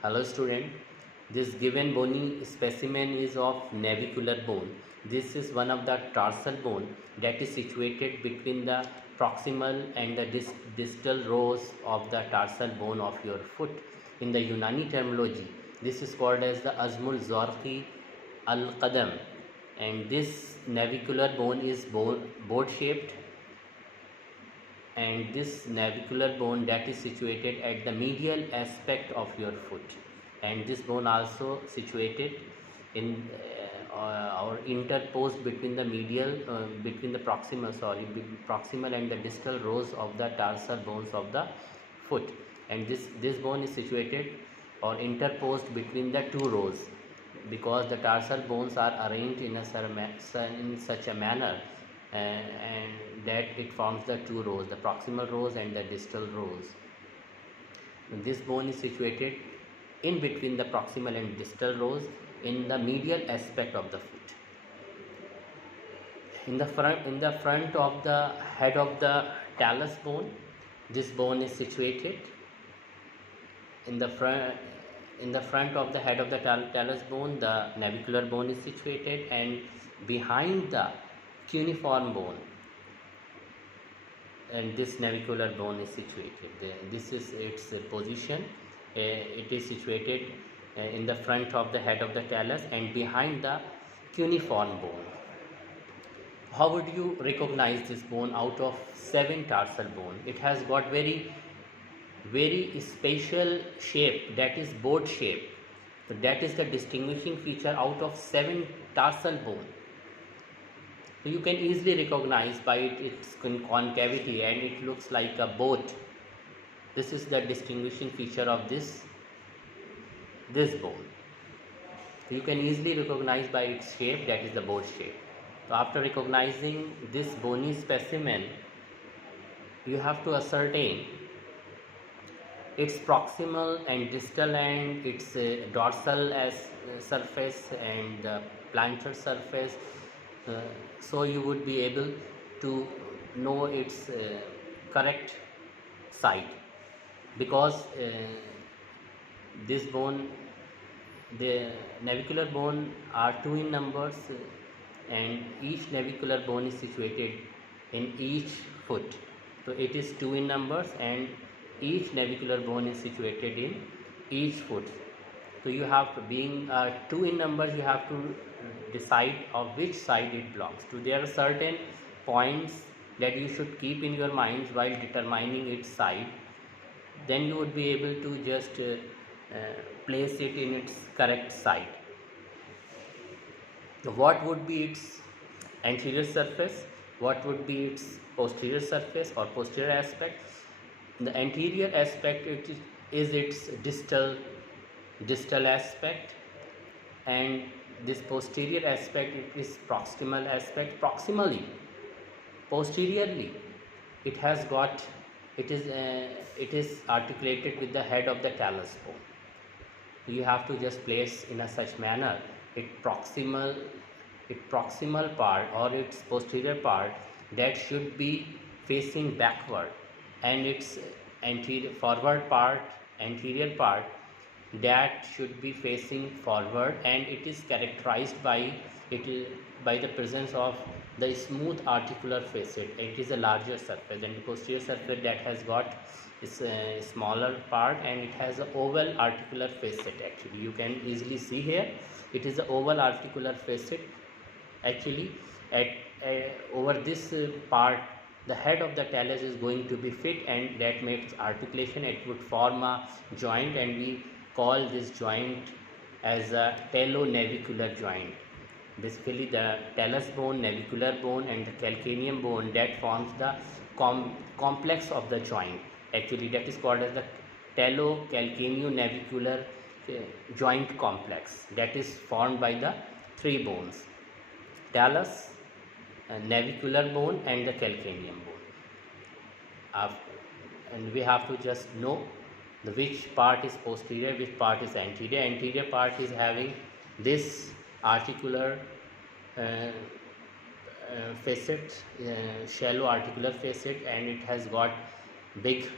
Hello student, this given bony specimen is of navicular bone. This is one of the tarsal bone that is situated between the proximal and the distal rows of the tarsal bone of your foot. In the Unani terminology, this is called as the Azmul Zorqi al-Qadam, and this navicular bone is board shaped, and this navicular bone that is situated at the medial aspect of your foot, and this bone also situated in or interposed between the medial between the proximal and the distal rows of the tarsal bones of the foot, and this bone is situated or interposed between the two rows because the tarsal bones are arranged in such a manner, and that it forms the two rows, the proximal rows and the distal rows. This bone is situated in between the proximal and distal rows in the medial aspect of the foot. In the front of the head of the talus bone, this bone is situated in the front of the head of the talus bone. The navicular bone is situated, and behind the cuneiform bone, and this navicular bone is situated there. This is its position. It is situated in the front of the head of the talus and behind the cuneiform bone. How would you recognize this bone out of 7 tarsal bone? It has got very special shape, that is board shape. So that is the distinguishing feature out of 7 tarsal bone. So you can easily recognize by its concavity, and it looks like a boat. This is the distinguishing feature of this bone. So you can easily recognize by its shape, that is the boat shape. So after recognizing this bony specimen, you have to ascertain its proximal and distal end, its dorsal surface and plantar surface, so you would be able to know its correct site, because this bone, the navicular bone are 2 in numbers, and each navicular bone is situated in each foot. So it is 2 in numbers, and each navicular bone is situated in each foot. So you have to, being 2 in numbers, you have to decide of which side it belongs to. There are certain points that you should keep in your mind while determining its side. Then you would be able to just place it in its correct side. So what would be its anterior surface? What would be its posterior surface or posterior aspect? The anterior aspect is its distal aspect, and this posterior aspect, it is proximal aspect. Posteriorly, it has got, it is articulated with the head of the talus bone. You have to just place in a such manner its proximal part or its posterior part, that should be facing backward, and its anterior part, that should be facing forward, and it is characterized by the presence of the smooth articular facet. It is a larger surface, and the posterior surface that has got is a smaller part, and it has an oval articular facet. Actually, you can easily see here, it is an oval articular facet. Actually, at over this part, the head of the talus is going to be fit, and that makes articulation. It would form a joint, and we call this joint as a talonavicular joint. Basically, the talus bone, navicular bone, and the calcaneum bone, that forms the complex of the joint. Actually, that is called as the talocalcaneo-navicular joint complex, that is formed by the 3 bones: talus, navicular bone, and the calcaneum bone. And we have to just know which part is posterior, which part is anterior. Anterior part is having this articular facet, shallow articular facet, and it has got big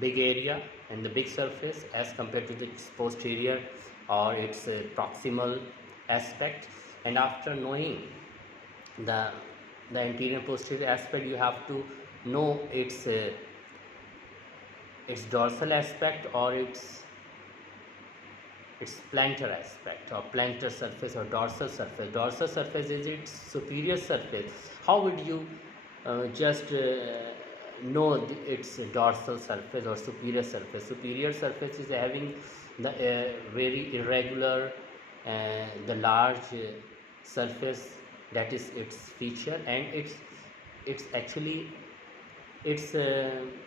big area and the big surface as compared to its posterior or its proximal aspect. And after knowing the anterior and posterior aspect, you have to know its dorsal aspect or its plantar aspect or plantar surface or dorsal surface. Dorsal surface is its superior surface. How would you just know its dorsal surface or superior surface? Superior surface is having the very irregular, the large surface, that is its feature, and it's actually its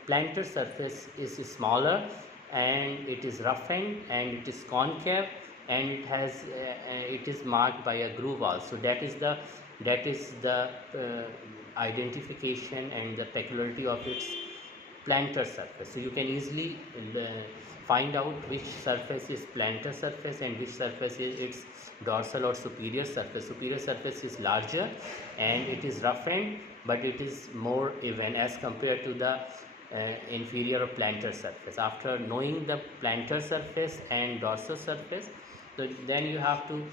plantar surface is smaller, and it is roughened, and it is concave, and it is marked by a groove also. That is the identification and the peculiarity of its plantar surface. So you can easily find out which surface is plantar surface and which surface is its dorsal or superior surface. Superior surface is larger and it is roughened, but it is more even as compared to the inferior or plantar surface. After knowing the plantar surface and dorsal surface, so then you have to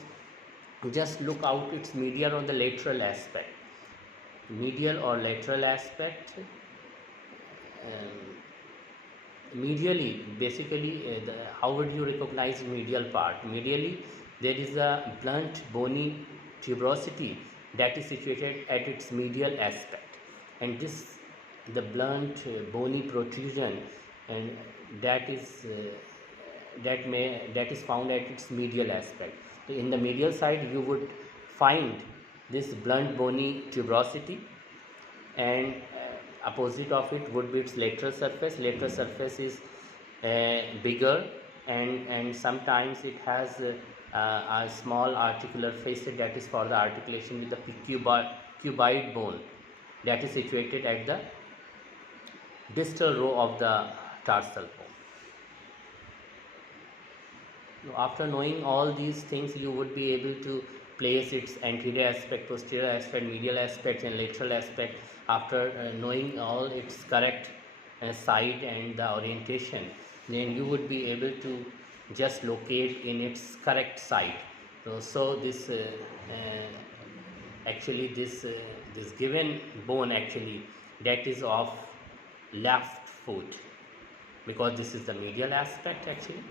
just look out its medial or the lateral aspect. Medial or lateral aspect. Medially, basically, how would you recognize medial part? Medially, there is a blunt bony tuberosity that is situated at its medial aspect, and this the blunt bony protrusion, and that is that is found at its medial aspect. In the medial side, you would find this blunt bony tuberosity, and opposite of it would be its lateral surface. Lateral surface is bigger, and sometimes it has a small articular facet that is for the articulation with the cuboid bone that is situated at the distal row of the tarsal bone. After knowing all these things, you would be able to place its anterior aspect, posterior aspect, medial aspect, and lateral aspect. After knowing all its correct side and the orientation, then you would be able to just locate in its correct side. So this actually this given bone actually that is of left foot, because this is the medial aspect actually,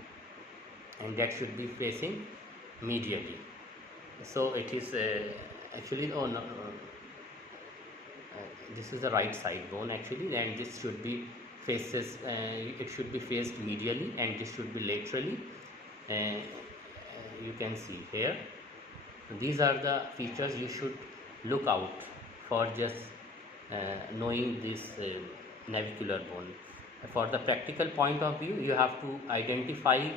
and that should be facing medially. So it is actually, oh no, this is the right side bone actually, and this should be faces it should be faced medially, and this should be laterally. You can see here, these are the features you should look out for just knowing this navicular bone. For the practical point of view, you have to identify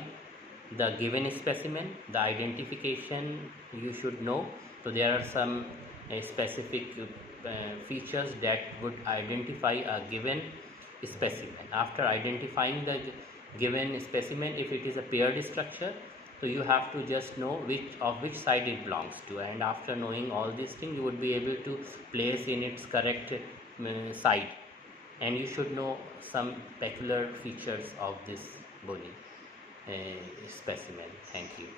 the given specimen. The identification you should know. So there are some specific features that would identify a given specimen. After identifying the given specimen, if it is a paired structure, so you have to just know which side it belongs to, and after knowing all these things, you would be able to place in its correct side, and you should know some peculiar features of this bony specimen. Thank you.